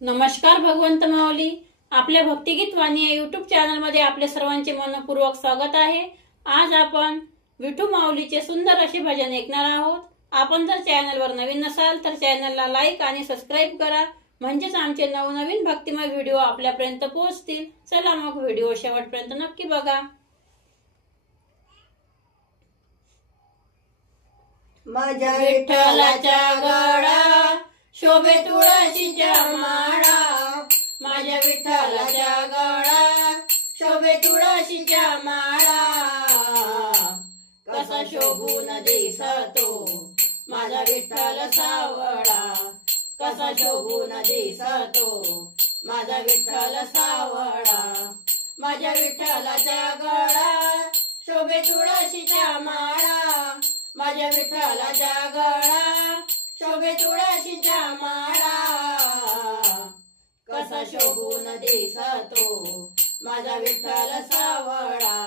नमस्कार भगवंत माऊली, आपल्या भक्तिगीत वाणी या युट्यूब चॅनल मध्ये आपले सर्वांचे मनपूर्वक स्वागत आहे। आज आपण विठू माऊलीचे सुंदर असे भजन ऐकणार आहोत। आपण जर चॅनलवर नवीन नसाल तर चॅनलला लाईक आणि सबस्क्राईब करा, म्हणजेच आमचे नवनवीन भक्तिमय व्हिडिओ आपल्यापर्यंत पोहोचतील। चला मग व्हिडिओ शेवटपर्यंत नक्की बघा। माझ्या विठ्ठलाच्या गळा शोभे तुळशीच्या माळा, माझ्या विठ्ठलाच्या गळा शोभे तुळशीच्या माळा। कसा शोभून दिसतो माझा विठ्ठल सावळा, कसा शोभून दिसतो माझा विठ्ठल सावळा। माझ्या विठ्ठलाच्या गळा शोभे तुळशीच्या माळा, माझ्या विठ्ठलाच्या गळा शोभे तुळशीच्या माळा। कसा शोभून दिसतो माझा विठ्ठल सावळा,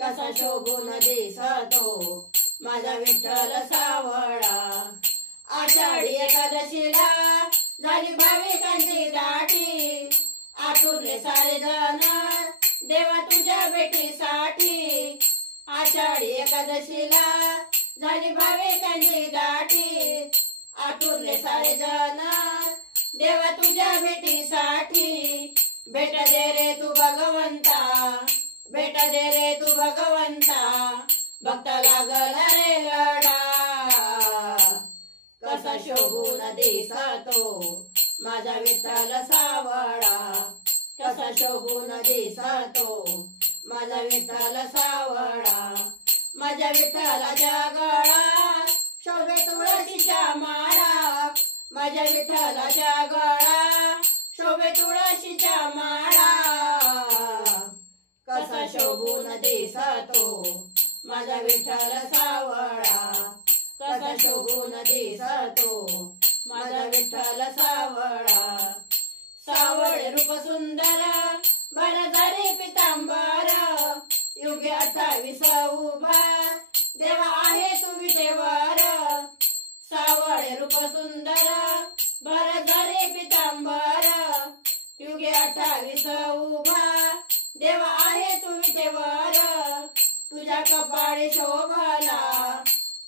कसा शोभून दिसतो माझा विठ्ठल सावळा। आषाढी एकादशीला झाली भाविकांची दाटी, आतुरले सारे जण देवा तुझ्या भेटीसाठी। आषाढी एकादशीला झाली भाविकांची दाटी, आतुरले सारे जण देवा तुझ्या भेटीसाठी। भेट दे रे तू भगवंता, भेट दे रे तू भगवंता, भक्त लागला रे लढा। कसा शोभून दिसतो माझा विठ्ठल सावळा, कसा शोभून दिसतो माझा विठ्ठल सावळा। माझ्या विठ्ठलाच्या गळा शोभे तुळशीच्या माळा, माझ्या विठ्ठलाच्या गळा शोभे तुळशीच्या माळा। कसा शोभून दिसतो माझा विठ्ठल सावळा, कसा शोभून दिसतो माझा विठ्ठल सावळा। सावळे रूप सुंदर भरधारी पितांबर, युगे 28 उभा देवा आहे तू विटेवर। सावळे रूप सुंदर भरधारी पितांबर, युगे 28 उभा देवा आहे तू विटेवर। तुझ्या कपाळी शोभला,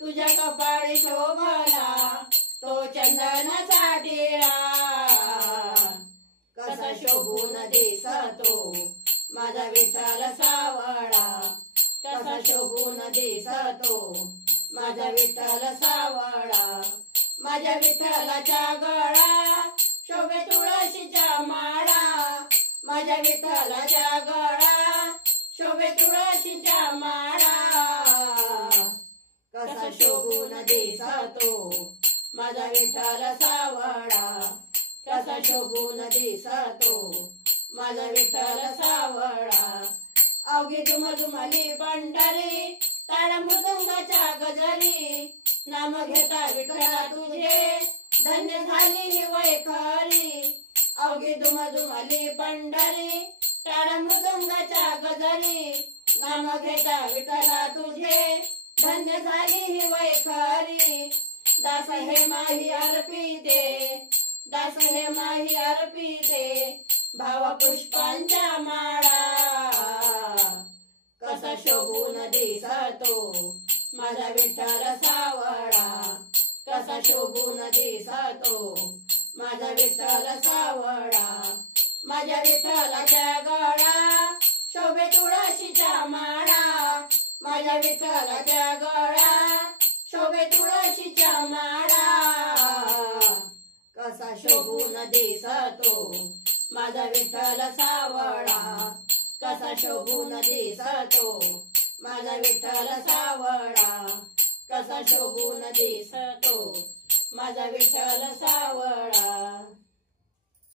तुझ्या कपाळी शोभला तो चंदनाचा टिळा। कसा शोभून दिसतो माझा विठ्ठल सावळा, कसा शोभून दिसतो माझा विठ्ठल सावळा। माझ्या विठ्ठलाच्या गळा शोभे तुळशीच्या माळा, माझ्या विठ्ठलाच्या गळा शोभे तुळशीच्या माळा। कसा शोभून दिसतो माझा विठ्ठल सावळा, कसा शोभून दिसतो माझा विठ्ठल सावळा। अवघी दुमदुमली पंढरी ताळ मृदंगाच्या गजरी, नाम घेता विठ्ठला तुझे धन्य झाली ही वैखरी। अवघी दुमदुमली पंढरी ताळ मृदंगाच्या गजरी, नाम घेता विठ्ठला तुझे धन्य झाली ही वैखरी। दास हे माही अर्पिते, दास हे माही अर्पिते भाव पुष्पांच्या माळा। कसा शोभून दिसतो माझा विठ्ठल सावळा, कसा शोभून दिसतो माझा विठ्ठल सावळा। माझ्या विठ्ठलाच्या गळा शोभे तुळशीच्या माळा, माझ्या विठ्ठलाच्या गळा शोभे तुळशीच्या माळा। कसा शोभून दिसतो माझा विठ्ठल सावळा, कसा शोभून दिसतो माझा विठ्ठल सावळा, कसा शोभून दिसतो माझा विठ्ठल सावळा।